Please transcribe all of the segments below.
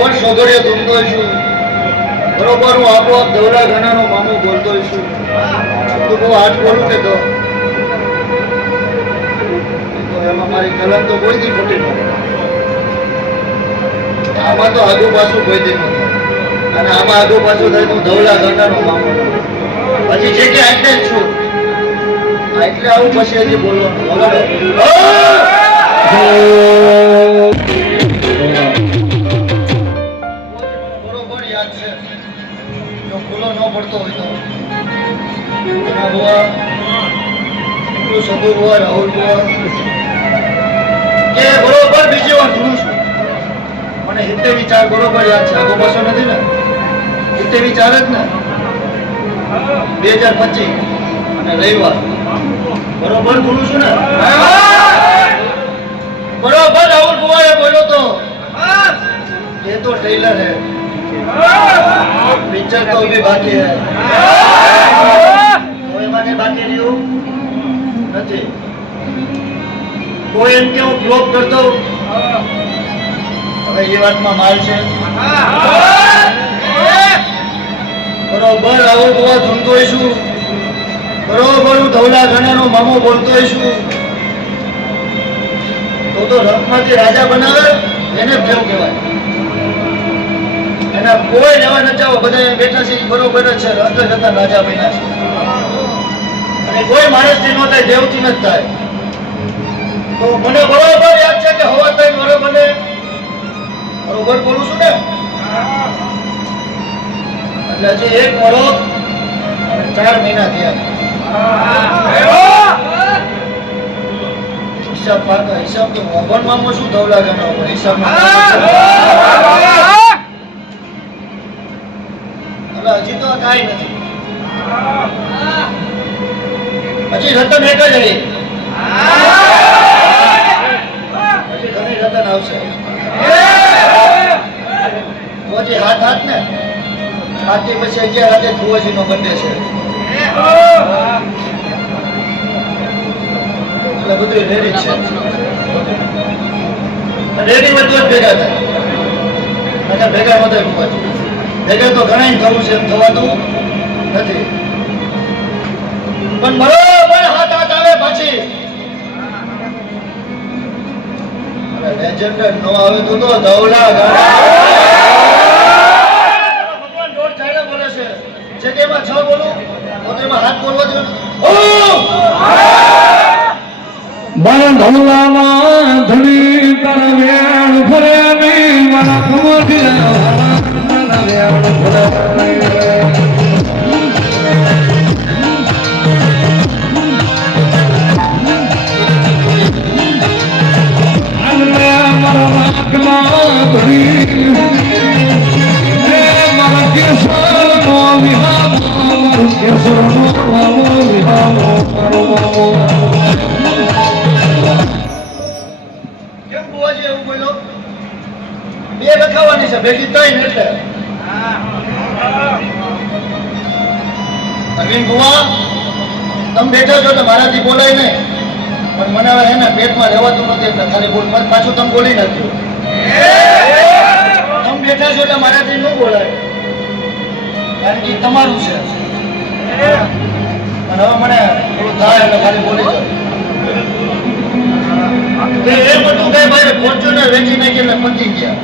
બરોબર સોગડીએ ધૂમતો છું, બરોબર હું આપોઆપ ધવલા ઘણાનો મામો બોલતો છું. તું બહુ હાથ બોલું કે તો એમાં મારી કલમ તો કોઈ દી ખોટી ન પડે. આમાં તો આગુ પાછું કોઈ દી ન થાય, અને આમાં આગુ પાછું થાય તો ધવલા ઘણાનો મામો. પછી છે કે એટલે જ છું, એટલે આવું પછી હજી બોલવાનું. બરોબર યાદ છે, જો ખુલ્લો ન પડતો હોય તો સદુ હોય, રાહુલ હોય કે બરોબર બીજી વાર ભૂલું છું. મને હિતે વિચાર બરોબર યાદ છે, આગો પાછો નથી ને. હિતે વિચાર જ ને 2025 અને રવિવાર બરોબર ભૂલું છું ને. બરોબર રાહુલ કુમારે બોલ્યો તો ये तो ट्रेलर है, पिक्चर तो अभी बाकी है. कोई माने बाकी રહ્યું નથી. કોઈ એમ કે હું બ્લોક કરતો હવે એ વાતમાં માલ છે. બરોબર રાહુલ કુમાર ધૂમતો છું, બરોબર હું ધવલા ઘણાનો મામો બોલતો છું. તો રથમાંથી રાજા બનાવે એને જ કેવું કહેવાય. એના કોઈ લેવા ન જાઓ, બધા બેઠા છે બરોબર જ છે. રથ જતા રાજા બન્યા છે, અને કોઈ માણસથી ન થાય, દેવથી ન જ થાય. તો મને બરોબર યાદ છે કે હવા થાય બરોબર ને બરોબર બોલું છું ને. એટલે હજી 1 વર્ષ અને 4 મહિના થયા. હિસાબ તો મોહનમાં શું ધવલા ગણો હિસાબ હજી તો કાંઈ નથી. પછી રતન એક જ રહી, પછી ઘણી રતન આવશે. પછી હાથ ને હાથથી પછી 11 હાથે કુંવરજી નો બર્થડે છે. બધું રેડી છે, રેડી બધું જ ભેગા થાય. ભેગા બધા ભેગા તો ઘણા થવું છે, થવાતું નથી. પણ બરોબર હાથ આવે પછી લેજન્ડ નો આવે તો ધવલા ભગવાન દોઢ ચાલે બોલે છે. જે કે એમાં 6 બોલું તો એમાં હાથ બોલવા દો. મારા ધવલામાં ધણી તારા વેણ ફરે નહીં, મારા ખમોથી મારા વેણ ફરે. મારા નાકમાં ધણી મારા કેસરનો વિહામો, મારું કેસરનો વિહામો, મારો મામો. બે લખાવાની છે, ભેગી 3 એટલે અરવિંદ બુવા તમે બેઠા છો એટલે મારાથી બોલાય નહીં, પણ મને હવે એને પેટમાં રહેવાતું નથી એટલે ખાલી બોલ પાછું તમે બોલી નાખ્યું. તમે બેઠા છો એટલે મારાથી ન બોલાય, કારણ કે તમારું છે. અને હવે મને થોડું થાય એટલે ખાલી બોલી જાય. એ બધું કઈ ભાઈ ફોર્ચ્યુનર વેચી નાખી એટલે પતી ગયા.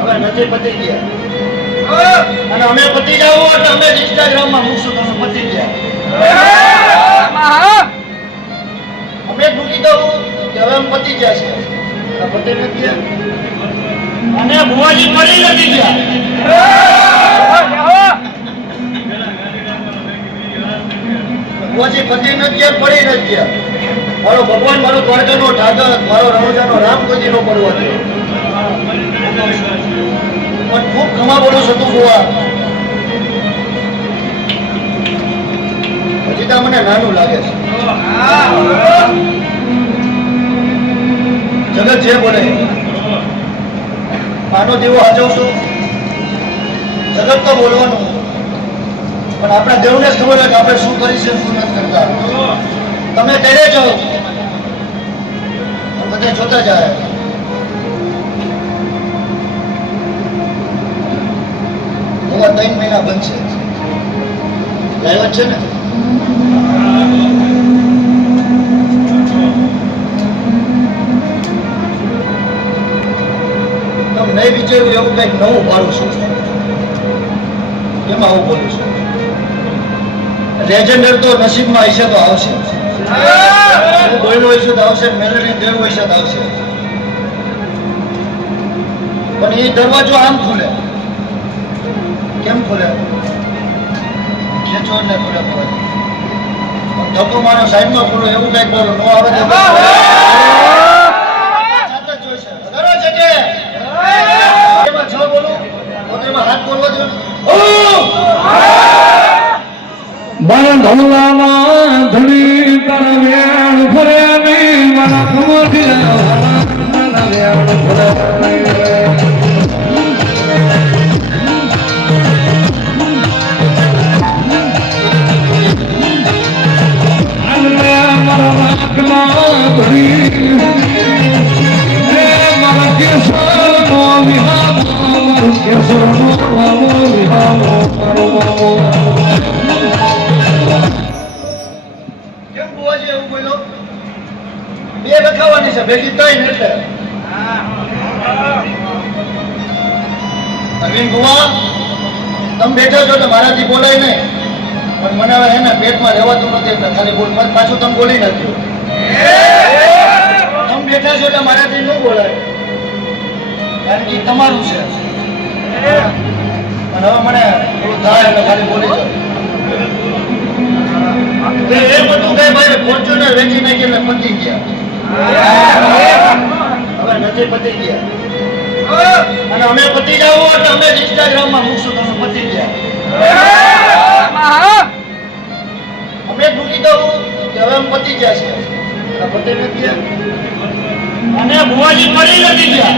હવે નથી પતી ગયા, અને અમે પતી જાવ એટલે અમે ઇન્સ્ટાગ્રામ માં મૂકશું તમે પતી ગયા. અમે મૂકી દઉં કે હવે અમે પતી ગયા છે, પતી નથી ગયા. અને ભુવાજી પડી નથી ગયા. ભુવાજી પતી નથી ગયા, પડી નથી ગયા. મારો ભગવાન, મારો દ્વારકાનો ઠાકર, મારો રણોજાનો રામ કોઈ નો પડવો જોઈએ. પણ ખૂબ ખમા બોલું છું તું બુવા. હજી તો મને નાનું લાગે છે. જગત જે બોલે માનો દેવો હાજવશું, જગત તો બોલવાનું, પણ આપણા દેવને જ ખબર હોય કે આપણે શું કરી છે, શું નથી કરતા. તમે કરે છો બધા જોતા જાય. 3 મહિના બનશે. લાવ્યા છે ને? તમે નહીં વિચાર્યું એવું કંઈક નવું ભાડું છું એમાં આવું બોલું છું. લેજેન્ડર તો નસીબમાં હશે તો આવશે. હું બોલ્યો હશે તો આવશે, મેલડી દેવું હશે તો આવશે. પણ એ દરવાજો આમ ખુલે. કેમ ખુલે? ખેંચો ને ખુલે. ધક્કો મારો સાઈડમાં ખુલો એવું કંઈક બોલો નો આવે તો સાથે જોઈશે. કરો છે કે એમાં છ બોલું તો તેમાં હાથ બોલવા દો. મારા ઢોલામાં ધણી તારા વેણ ફરે નહીં, મારા ખમોઠિયા વેણ ફરે. મારા નાકમાં ધણી મારા કેસરનો વિહામો, મારું કેસરનો વિહામો, મારો મામો. કેમ બુવાજી એવું બોલ્યો? બે લખાવાની છે ભેગી 3 એટલે અરવિંદ બુવા તમે બેઠા છો એટલે મારાથી બોલાય નહીં, પણ મને હવે એને પેટમાં રહેવાતું નથી એટલે ખાલી બોલ પાછું તમે બોલી નાખ્યું. તમે બેઠા છો એટલે મારાથી ન બોલાય કારણ કે તમારું છે. અને હવે મને થોડું થાય એટલે ખાલી બોલી જાવ. એ બધું કઈ મારે ફોર્ચ્યુનર વેચી નાખી એટલે પતી ગયા. હવે નથી પતી ગયા અને અમે પતી જાવ એટલે અમે જ ઇન્સ્ટાગ્રામમાં મૂકશું તમે પતી ગયા. અમે જ મૂકી દઉં કે હવે અમે પતી ગયા છે. પતી નથી ગયા અને ભુવાજી પડી નથી ગયા.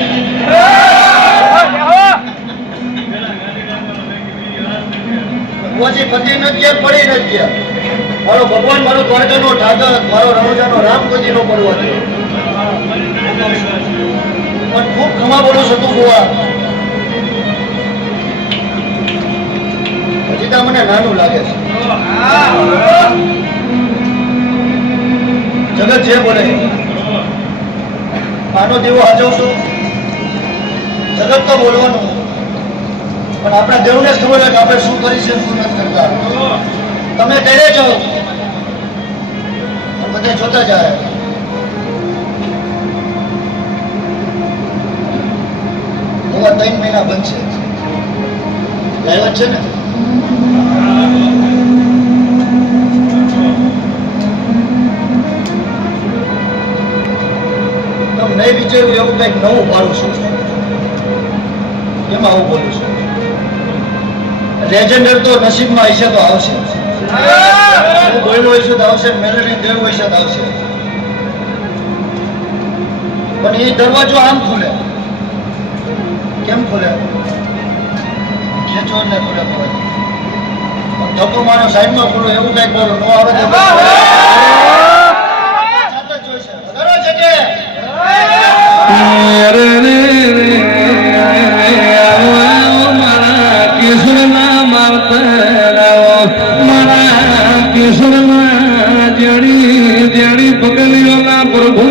ભુવાજી પતી નથી ગયા, પડી નથી ગયા. મારો ભગવાન, મારો દ્વારકાનો ઠાકર, મારો રણોજાનો રામ કોઈ નો પડવો જોઈએ. પણ ખૂબ ખમા બોલું છું તું બુવા. હજી તો મને નાનું લાગે છે. જગત જે બોલે માનો દેવો હાજવશું. જગત તો બોલવાનું, પણ આપણા દેવને જ ખબર છે કે આપણે શું કરી છે શું નથી કરતા. તમે કરે છો બધે જોતા જાય. એવા 3 મહિના બનશે. લાવ્યા છે ને? તમે નહીં વિચાર્યું એવું કંઈક નવું ભાડું છું એમાં આવું બોલું છું. લેજેન્ડર તો નસીબમાં હશે તો આવશે. હું બોલ્યો હશે તો આવશે, મેલડી દેવું હશે તો આવશે. પણ એ દરવાજો આમ ખુલે. કેમ ખુલે? ખેંચો ને ખુલે. ધક્કો મારો સાઈડમાં ખુલો એવું કંઈક બોલો નો આવે તો સાથે જોઈશે. કરો છે કે મારા કેસરના મારતા મારા કેસરના જડી જડી પગલીઓના પ્રભુ.